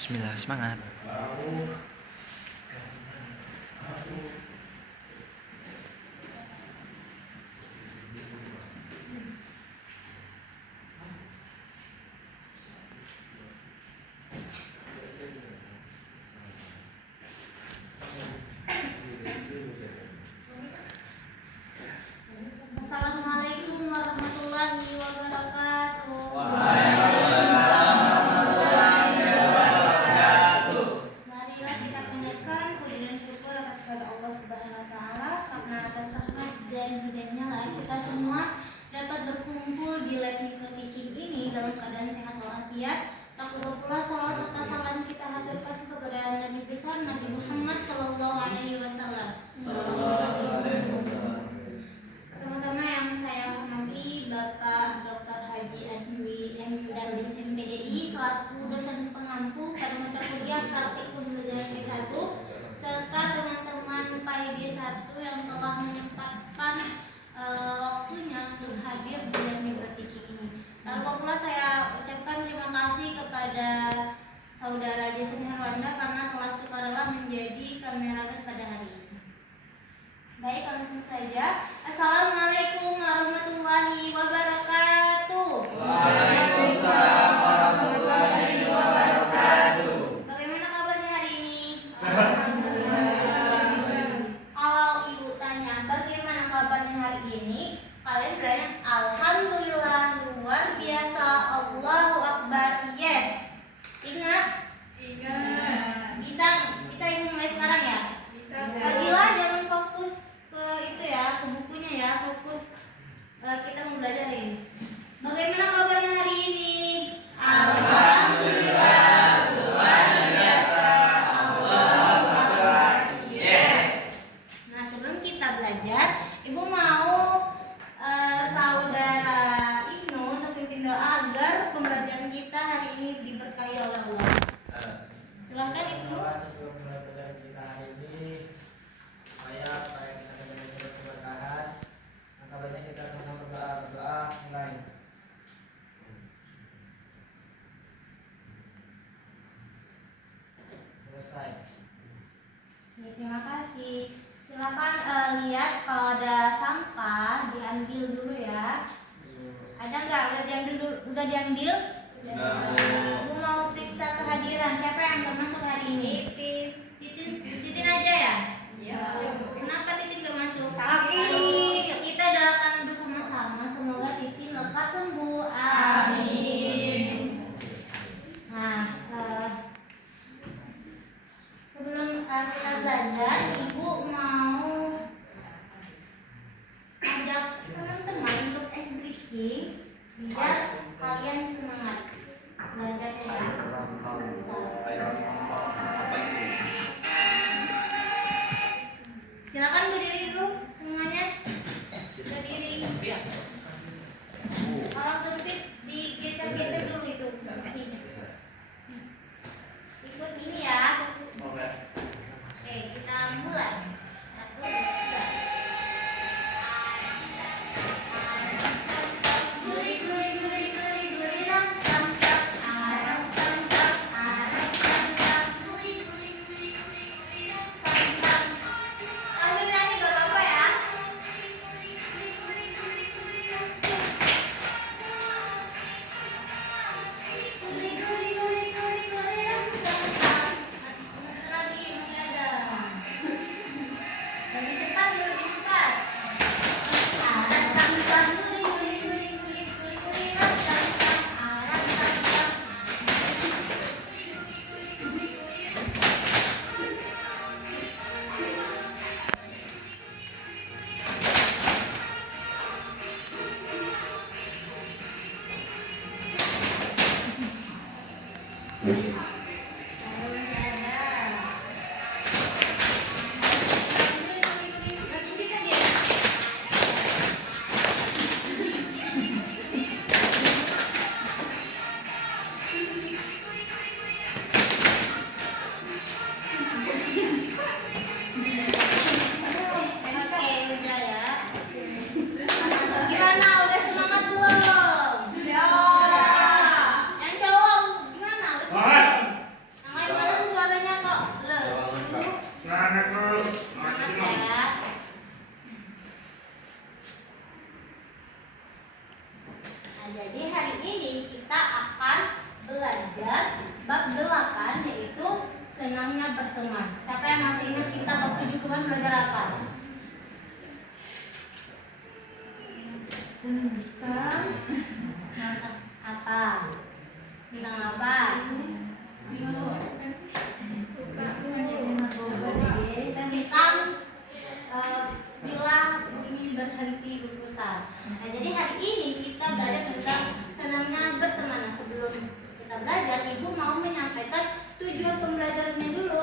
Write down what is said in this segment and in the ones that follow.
Bismillah, semangat. Assalamualaikum warahmatullahi wabarakatuh. Marilah kita panjatkan puji dan syukur atas kepada Allah Subhanahu wa taala, karena atas rahmat dan hidayahnya lah kita semua dapat berkumpul di lab micro teaching ini dalam keadaan sehat walafiat. Tak lupa pula salawat serta salam kita haturkan kepada Nabi besar Nabi Muhammad sallallahu alaihi wasallam. Teman-teman yang saya hormati, Bapak Dr. Haji Adwi MDis MPDI selaku dosen pengampu pada mata kuliah praktikum belajar P1, serta teman-teman PAI D1 yang telah menyempatkan waktunya untuk hadir di Micro Teaching ini. Tak lupa pula saya ucapkan terima kasih kepada saudara Jason Herwanda karena telah sukarela menjadi kameramen pada hari ini. Baik, langsung saja. Assalamualaikum warahmatullahi wabarakatuh. Waalaikumsalam warahmatullahi wabarakatuh. Bagaimana kabarnya hari ini? Alhamdulillah. Kalau ibu tanya bagaimana kabarnya hari ini, kalian bilang alhamdulillah, luar biasa, Allahu Akbar, yes. Ingat? Bisa ibu mulai sekarang ya? Bagilah jangan fokus ke itu ya, ke bukunya ya, fokus kita mau belajar ini. Bagaimana kabarnya hari ini? Alhamdulillah, luar biasa, Allahu Akbar, yes. Nah, sebelum kita belajar, ibu mau saudara Ibnu untuk pimpin doa agar pembelajaran kita hari ini diberkahi oleh Allah. Silakan Ibnu. Sebelum mulai pelajaran kita hari ini, supaya kita benar-benar keberkahan, maka banyak kita sama berdoa mulai. Selesai. Ya, terima kasih. Silakan lihat kalau ada sampah diambil dulu ya. Ada nggak? Udah diambil? Ibu mau periksa kehadiran. Siapa yang nggak masuk hari ini? Titin aja ya? Iya. Kenapa Titin nggak masuk? Sakit. Kita doakan bersama-sama semoga Titin lekas sembuh. Amin. Nah, sebelum kita belajar, ibu mau ajak teman-teman untuk ice breaking biar kalian semangat belajar bab 8 yaitu senangnya berteman. Siapa yang masih ingat kita bab 7 kemarin belajar apa? Tentang apa? Tentang apa? Tentang bila bumi berhenti berpusat. Nah, jadi hari ini kita belajar tentang senangnya berteman. Nah, sebelum kita belajar, Ibu mau menyampaikan tujuan pembelajarannya dulu.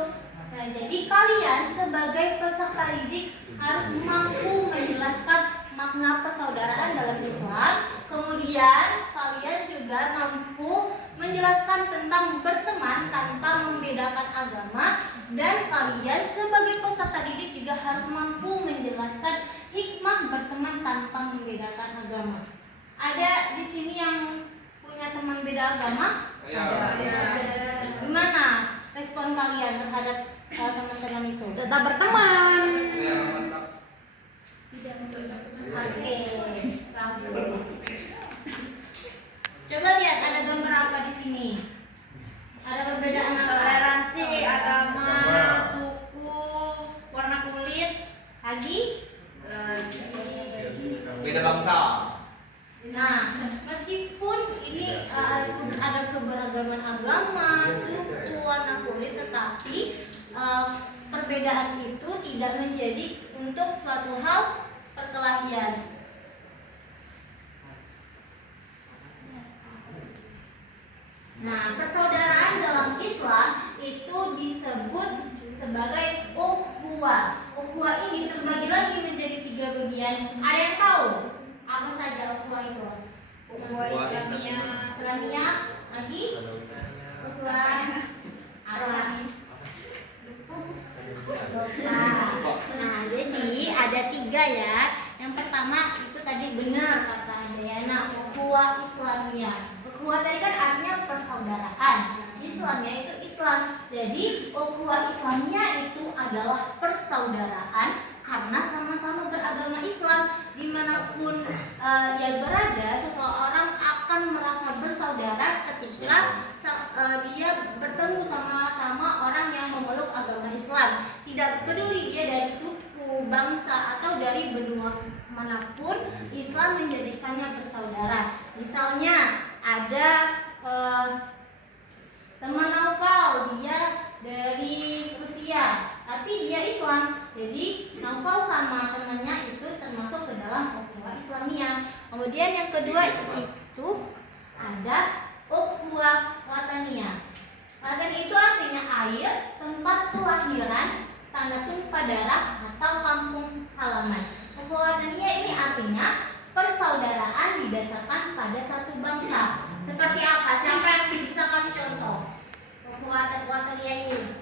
Nah, jadi kalian sebagai peserta didik harus mampu menjelaskan makna persaudaraan dalam Islam. Kemudian kalian juga mampu menjelaskan tentang berteman tanpa membedakan agama, dan kalian sebagai peserta didik juga harus mampu menjelaskan hikmah berteman tanpa membedakan agama. Ada di sini yang punya teman beda agama? Gimana respon kalian terhadap teman-teman itu? Tetap berteman. Oke, coba lihat ada gambar apa di sini? Ada perbedaan apa? Toleransi, agama, suku, warna kulit, Lagi? beda bangsa. Nah, meskipun ini ada keberagaman agama, suku, warna kulit, tetapi perbedaan itu tidak menjadi untuk suatu hal perkelahian. Nah, persaudaraan dalam Islam itu disebut sebagai ukhuwah. Ukhuwah ini terbagi lagi menjadi 3 bagian. Ada yang tahu apa saja ukhuwah itu? Ukhuwah Islamiyah, lagi ukhuwah Arwani. Nah, jadi ada 3 ya. Yang pertama itu tadi benar kata Dayana, ukhuwah Islamiyah. Ukhuwah tadi kan artinya persaudaraan. Islamnya itu Islam. Jadi ukhuwah Islamiyah itu adalah persaudaraan karena sama-sama beragama Islam. Dimanapun ia berada, seseorang akan merasa bersaudara ketika dia bertemu sama-sama orang yang memeluk agama Islam. Tidak peduli dia dari suku, bangsa, atau dari benua manapun, Islam menjadikannya bersaudara. Misalnya ada teman Naufal, dia dari Rusia, tapi dia Islam. Jadi Naufal sama temannya itu termasuk ke dalam ukhuwah Islamiyah. Kemudian yang kedua itu ada ukhuwah wataniyah. Watan itu artinya air, tempat kelahiran, tanda tumpah darah, atau kampung halaman. Ukhuwah wataniyah ini artinya persaudaraan didasarkan pada satu bangsa. Seperti apa? Siapa yang bisa kasih contoh? Ukhuwah wataniyah ini.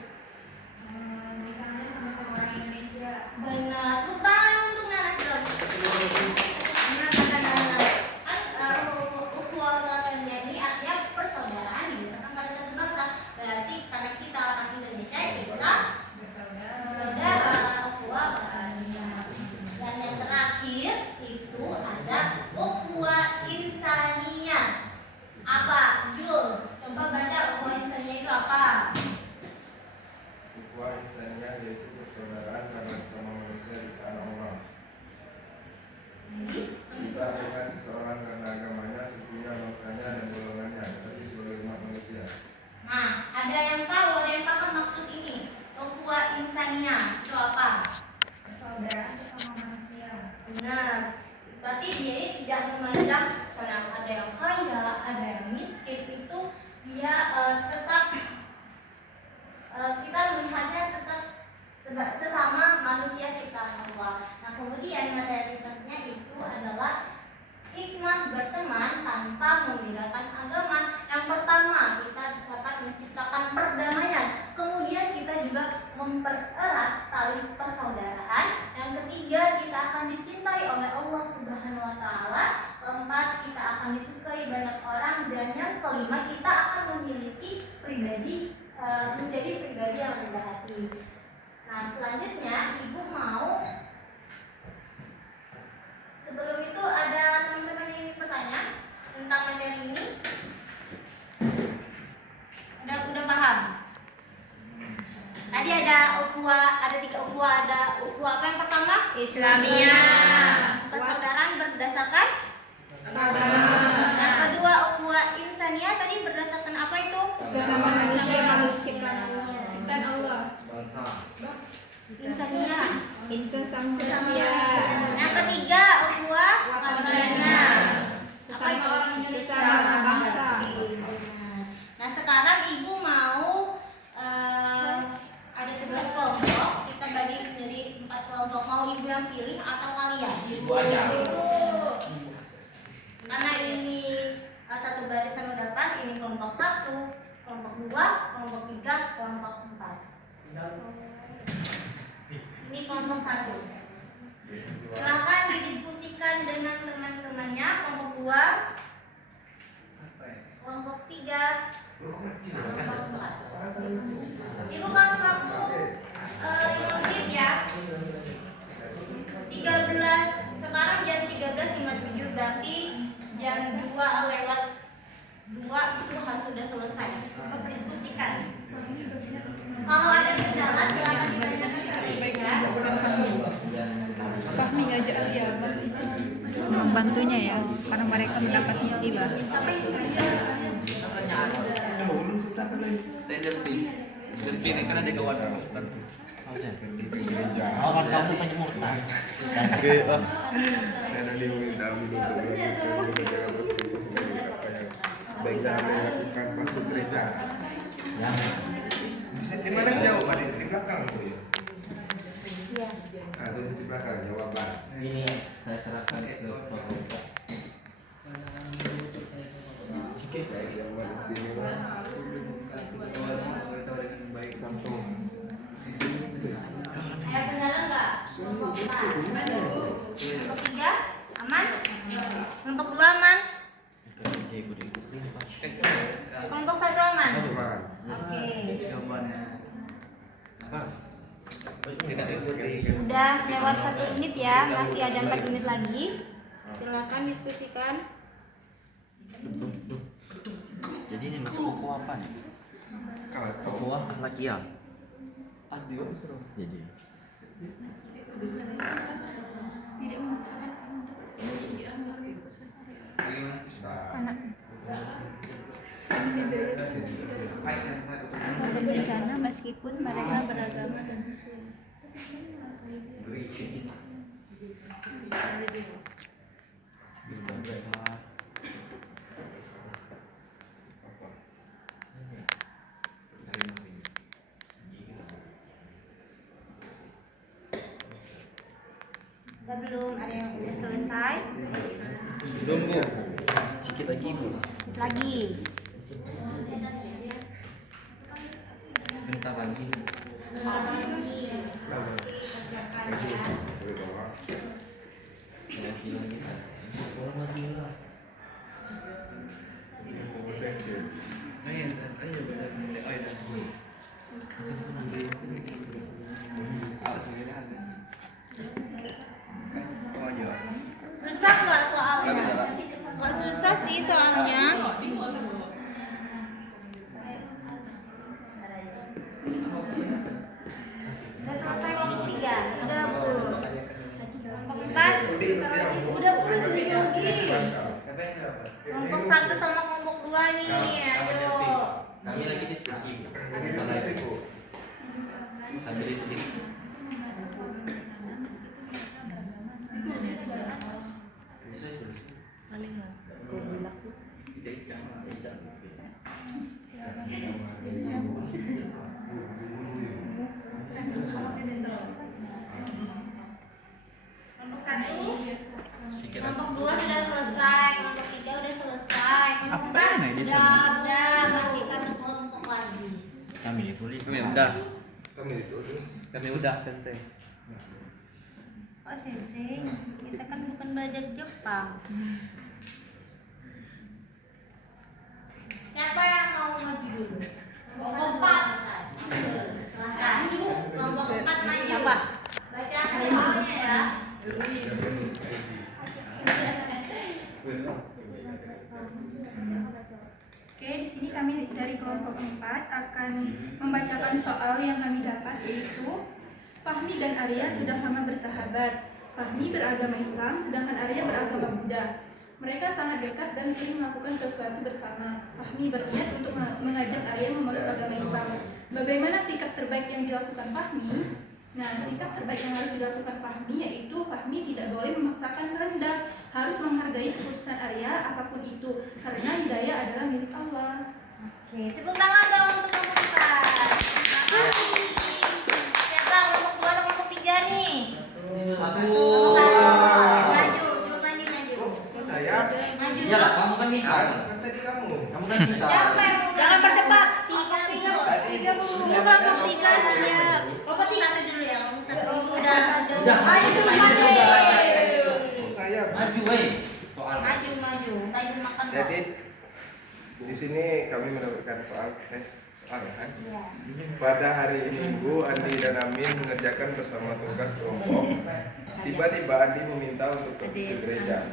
Misalnya sama-sama orang Indonesia. Benar. Tepuk tangan untuk Nana dong. Benar kata Nana. Ukhuwah wataniyah ini artinya persaudaraan didasarkan pada satu bangsa. Berarti karena kita orang Indonesia, kita bersaudara. Ukhuwah wataniyah. Dan yang terakhir itu ada ukhuwah insaniyah. Apa? Jul, coba baca ukhuwah insaniyah itu apa? Ukhuwah insaniyah yaitu persaudaraan karena sesama manusia di tanah Allah. Kita dengan seseorang karena agamanya, sukunya, bangsanya, dan golongannya, tetapi sebagai umat manusia. Nah, ada yang tahu, ada yang paham maksud ini? Ukhuwah insaniyah itu apa? Persaudaraan sesama manusia. Benar. Berarti dia ini tidak memandang ada yang kaya, ada yang miskin, itu dia tetap kita melihatnya tetap sesama manusia ciptaan Allah. Nah, kemudian materi risetnya itu adalah hikmah berteman tanpa membedakan agama. Yang pertama, kita dapat menciptakan perdamaian. Kemudian kita juga mempererat tali persaudaraan. Yang ketiga, kita akan dicintai oleh Allah Subhanahu wa taala. Keempat, kita akan disukai banyak orang, dan yang kelima, kita akan memiliki menjadi pribadi yang rendah hati. Nah, selanjutnya Ibu mau, sebelum itu ada teman-teman yang bertanya tentang materi ini. Udah ada tiga ukhuwah. Ada ukhuwah apa yang pertama? Islamiyah. Persaudaraan berdasarkan agama. Yang kedua ukhuwah insaniyah, tadi berdasarkan apa itu? Sesama manusia. Dan Allah. Bangsa. Insaniyah. Insan sama Sesama manusia. manusia. Yang ketiga ukhuwah wataniyah. Apa itu? Sesama bangsa. Nah sekarang ibu mau ada tugas kelompok, kita bagi menjadi 4 kelompok. Mau ibu yang pilih atau kalian? Ibu aja. Karena ini satu barisan udah pas, ini kelompok 1, kelompok 2, kelompok 3, kelompok 4. Ini kelompok 1. Silahkan didiskusikan dengan teman-temannya. Kelompok 2, kelompok 3, kelompok 4. Ibu kasih waktu 5 menit ya. 13, sekarang jam 13.57, berarti jam 2 lewat 2 itu harus sudah selesai. Diskusikan. Kalau ada kendala silakan ditanya ke sekretariat ya. Fahmi ngajak dia. Membantunya ya, karena mereka mendapat musibah. Belum sudah kan lagi. Ini kan ada kawan Di gereja. Orang kamu penyemutan. Dan di dalam hidup sebaiknya melakukan masuk gereja. Ya. Di mana jawab adik? Di belakang tuh ya. Iya. Nah, tulis di belakang jawaban. ini saya serahkan ke kelompok. Saya jawaban istimewa. Contoh. Ada kendala nggak? Kelompok 4. Kelompok 3 aman? Kelompok 2 aman? Kelompok 1 aman? Jawaban. Oke. Jawabannya apa? Tidak diikuti. Udah lewat 1 menit ya, masih ada 4 menit lagi. Silakan diskusikan. Jadi ini masuk buku apa nih? Buku akhlakiyah. Jadi Ada bencana meskipun mereka beragama dan muslim. Udah belum? Ada yang udah selesai? belum bu, sedikit lagi bu. Lagi. Sebentar lagi. Susah nggak soalnya? Nggak susah sih soalnya. Udah selesai kelompok 3? Udah belum? Kelompok 4? Udah belum lagi. Kelompok 1 sama kelompok 2 nih, ayo. Kami lagi diskusi bu. Ini diskusi, Bu. Sambil itu Kelompok 1, kelompok 2 sudah selesai, kelompok 3 udah selesai, kelompok 4 udah, masih 1 kelompok lagi. kami ditulis. Kami itu. Sensei. Oh sensei, kita kan bukan belajar Jepang. Siapa yang mau maju dulu? Kelompok 4 selesai. Kelompok 4 maju. Siapa? Baca soalnya ya. Oke, di sini kami dari kelompok 4 akan membacakan soal yang kami dapat, yaitu Fahmi dan Arya sudah lama bersahabat. Fahmi beragama Islam, sedangkan Arya beragama Buddha. Mereka sangat dekat dan sering melakukan sesuatu bersama. Fahmi berniat untuk mengajak Arya memeluk agama Islam. Bagaimana sikap terbaik yang dilakukan Fahmi? Nah, sikap terbaik yang harus dilakukan Fahmi yaitu Fahmi tidak boleh memaksakan kehendak, harus menghargai keputusan Arya apapun itu, karena hidayah adalah milik Allah. Oke, tepuk tangan dong untuk kelompok 4. Siapa kelompok 2 atau kelompok 3 nih? Satu. Maju, maju. Oh, saya? Maju. Ya, kamu kan minta. Kan tadi kamu. Kamu kan minta. Siapa yang mau Jangan berdebat. Tiga Tadi kelompok 3 siap. Kelompok 1 dulu ya, kelompok 1 dulu udah. Udah, Ayo dulu, maju. Oh, saya. Maju, weh. Soal. Maju. Tadi makan. Jadi di sini kami mendapatkan soal kan? Iya. Pada hari Minggu, Andi dan Amin mengerjakan bersama tugas kelompok. Tiba-tiba Andi meminta untuk pergi ke gereja,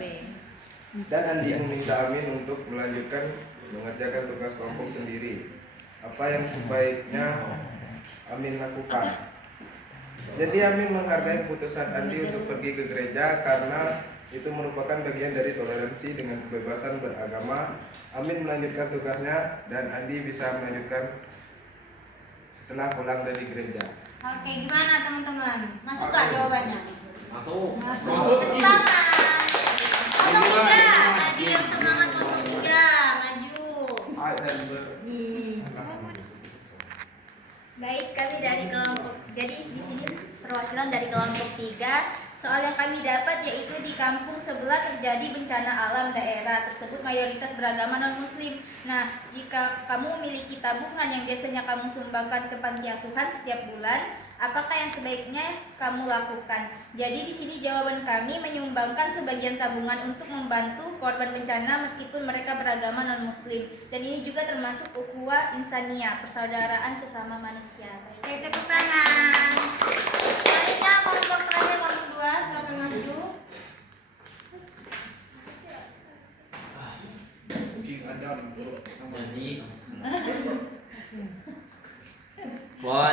dan Andi meminta Amin untuk melanjutkan mengerjakan tugas kelompok sendiri. Apa yang sebaiknya Amin lakukan? Jadi Amin menghargai keputusan Andi untuk pergi ke gereja karena itu merupakan bagian dari toleransi dengan kebebasan beragama. Amin melanjutkan tugasnya dan Andi bisa melanjutkan setelah pulang dari gereja. Oke, gimana teman-teman? Masuk gak jawabannya? Masuk. Tepuk tangan. Kelompok 3, tadi yang semangat kelompok 3, maju. Baik, kami dari kelompok. Jadi di sini perwakilan dari kelompok 3. Soal yang kami dapat yaitu di kampung sebelah terjadi bencana alam, daerah tersebut mayoritas beragama non-muslim. Nah, jika kamu memiliki tabungan yang biasanya kamu sumbangkan ke panti asuhan setiap bulan, apakah yang sebaiknya kamu lakukan? Jadi di sini jawaban kami menyumbangkan sebagian tabungan untuk membantu korban bencana meskipun mereka beragama non-muslim. Dan ini juga termasuk ukhuwah insaniyah, persaudaraan sesama manusia. Oke, tepuk tangan. Selanjutnya kelompok terakhir, kelompok 2, silakan maju.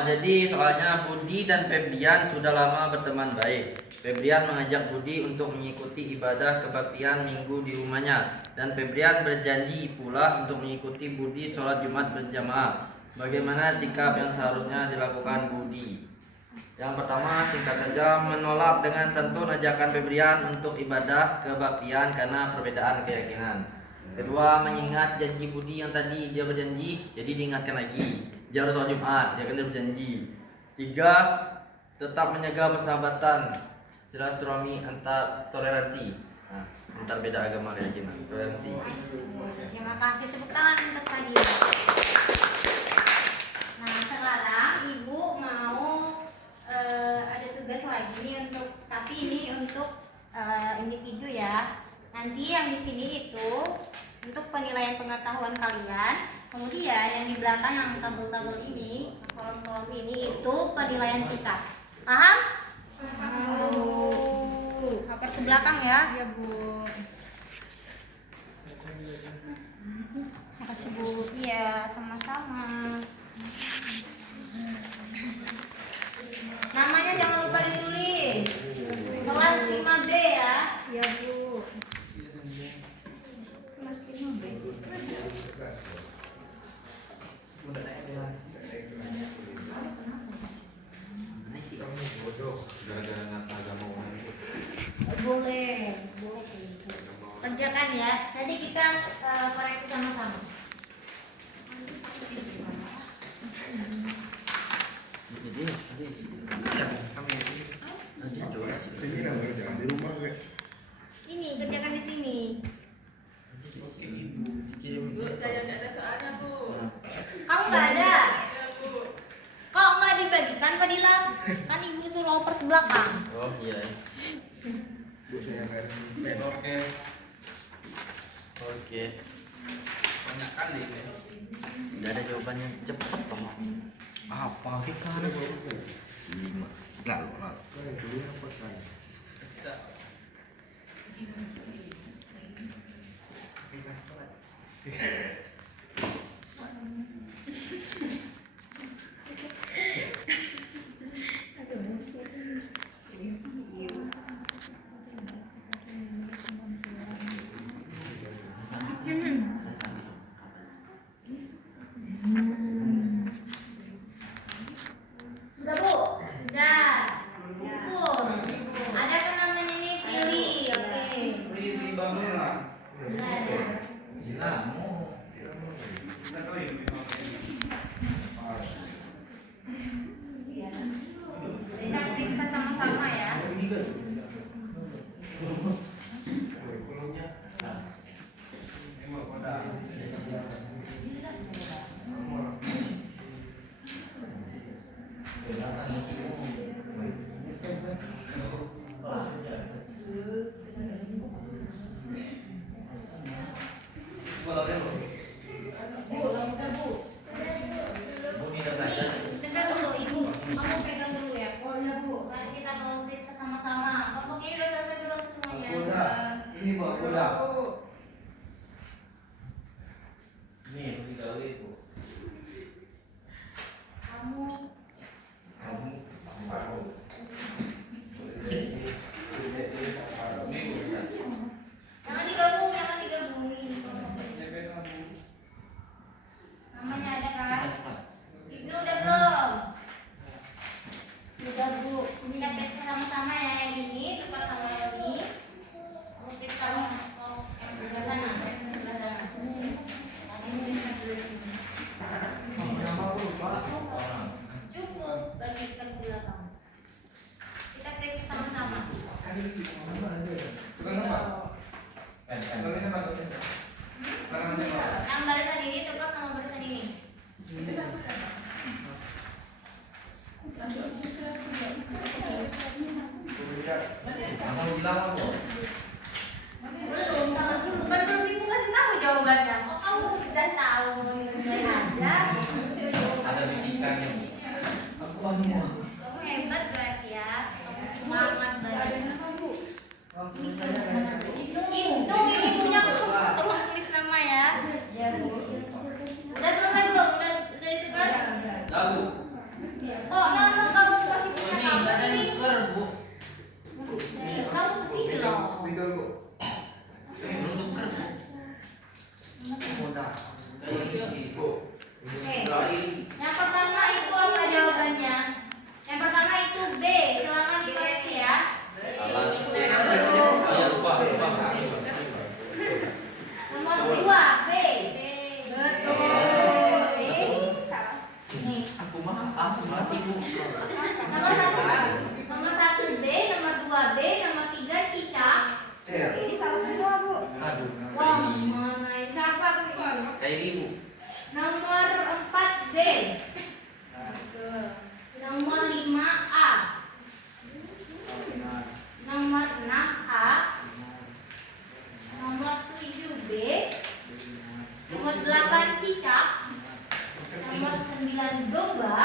Jadi soalnya Budi dan Febrian sudah lama berteman baik. Febrian mengajak Budi untuk mengikuti ibadah kebaktian minggu di rumahnya, dan Febrian berjanji pula untuk mengikuti Budi sholat Jumat berjamaah. Bagaimana sikap yang seharusnya dilakukan Budi? Yang pertama, singkat saja, menolak dengan santun ajakan Febrian untuk ibadah kebaktian karena perbedaan keyakinan. Kedua, mengingat janji Budi yang tadi dia berjanji, jadi diingatkan lagi. Dia harus sholat Jumat, dia kan dia berjanji. Tiga, tetap menjaga persahabatan, silaturahmi antar toleransi. Nah, antar beda agama keyakinan, toleransi. Terima kasih, tepuk tangan untuk Fadila. Nah, sekarang Ibu mau ada tugas lagi nih tapi ini untuk individu ya. Nanti yang di sini itu untuk penilaian pengetahuan kalian. Kemudian yang di belakang yang tabel-tabel ini, kolom-kolom ini itu penilaian sikap. Paham? Hapus ke belakang ya. Iya, Bu. Makasih Bu. Iya, sama-sama. Namanya jangan lupa ditulis. Kelas 5B ya. Iya, Bu. Kelas 5B. Boleh. Kerjakan ya. Nanti kita koreksi sama-sama. Sini kan jangan di rumah gue. Sini, kerjakan di sini. Bu, saya nggak ada soalnya, Bu. Kamu nggak ada? Iya, Bu. Kok nggak dibagikan, Fadila? Kan Ibu suruh oper ke belakang. Oh iya. Bu saya nggak ada. Oke. Oke. Banyak kali ya. Tidak ada jawabannya cepat toh. Apa kita? 5. Enggak loh. Bisa. Bentar dulu ibu, kamu pegang dulu ya. Oh iya bu. Mari kita mau periksa sama-sama. Kelompok ini udah selesai belum semuanya? Ini Bu, udah. Ini tidak itu. Kamu jangan digabung, jangan digabungin kelompok ini. Namanya ada kan? Ibnu udah belum? Udah bu. Kita periksa sama-sama ya yang ini, tepat sama yang ini. Kamu periksa yang sebelah sana, periksa sebelah sana. Kamu periksa dulu ini. Cukup bagikan gula kamu. Kita periksa sama-sama. Yang barisan ini tukar sama barisan ini. Belum, sama dulu. Kan belum ibu kasih tahu jawabannya. Kok kamu udah tahu mau nilai aja? Ada bisikannya. Kamu hebat berarti ya. Kamu semangat banget. Ibnu ini punya tolong tulis nama ya. Udah selesai belum? Udah ditukar? Tahu. Oh, nama kamu masih punya Ini kamu ada ini. tuker, Bu. Kamu kesini loh. Belum tuker, Bu. Udah. Oke. Yang pertama itu apa jawabannya? Yang pertama itu B. Silakan dikoreksi ya. Salah. Oh ya, lupa. Nomor 2 B. Betul. Nih. Aku mah masih Bu. Nomor 1 B, nomor 2 B, nomor 3 cicak. Ini salah semua bu. Aduh, Wah, mana ini siapa bu? kayak Bu. Nomor 4 D. Nomor 5 A. Nomor 6 A. Nomor 7 B. Nomor 8 cicak. Nomor 9 domba.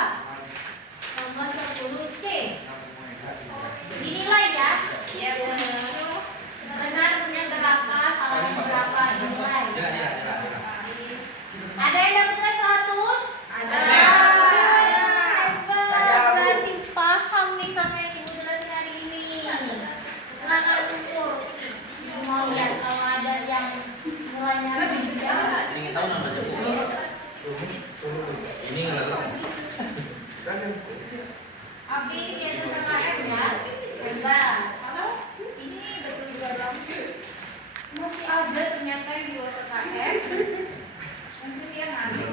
Nomor 10 C. Dinilai ya. Iya benar punya berapa, salahnya berapa dinilai. Ada yang dapat nilai 100? Ada. Hebat. Berarti paham nih sama yang ibu jelasin hari ini. Silakan ukur. Mau lihat kalau ada yang nilainya lebih jauh. Ingin tahu namanya Bu. Ini enggak tahu. Oke, ini di atas KKM ya. Hebat. Kalau ini betul juga dong. Masih ada ternyata yang di bawah KKM. Mungkin dia ngambil.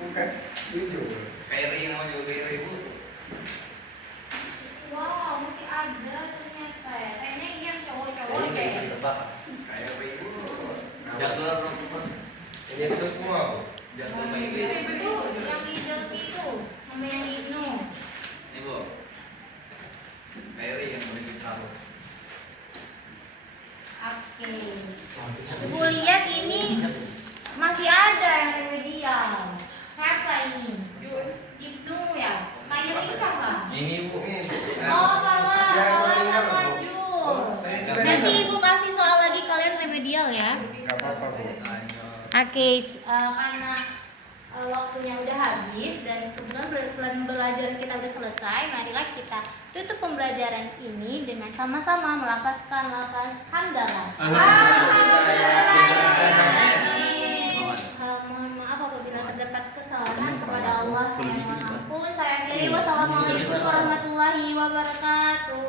Bukan 7. Kairi namanya Kairi Bu. Wow, masih ada ternyata ya. Kayaknya ini yang cowok-cowok Ini deh. bisa ditebak. Kairi Bu. Jadwal belum tepat. Ini itu semua bu. Jadwal Kairi. Itu yang di Jelki itu sama yang Ibnu. Ini Bu. Kairi yang boleh ditaruh. Oke. Ibu lihat ini masih ada yang remedial. Siapa ini? Ibnu ya. Kayak ini siapa? Ini Bu. Oh, Pala. Ya, Pala ini sama kan, Bu. Jul. Saya juga Nanti ingat. ibu kasih soal lagi kalian remedial ya. Gak apa-apa bu. Oke, karena waktunya udah habis dan kebetulan belajar kita udah selesai, marilah kita tutup pembelajaran ini dengan sama-sama melafazkan lafaz hamdalah. Mohon maaf apabila terdapat kesalahan kepada Allah, saya mohon ampun. Saya akhiri wassalamualaikum warahmatullahi wabarakatuh.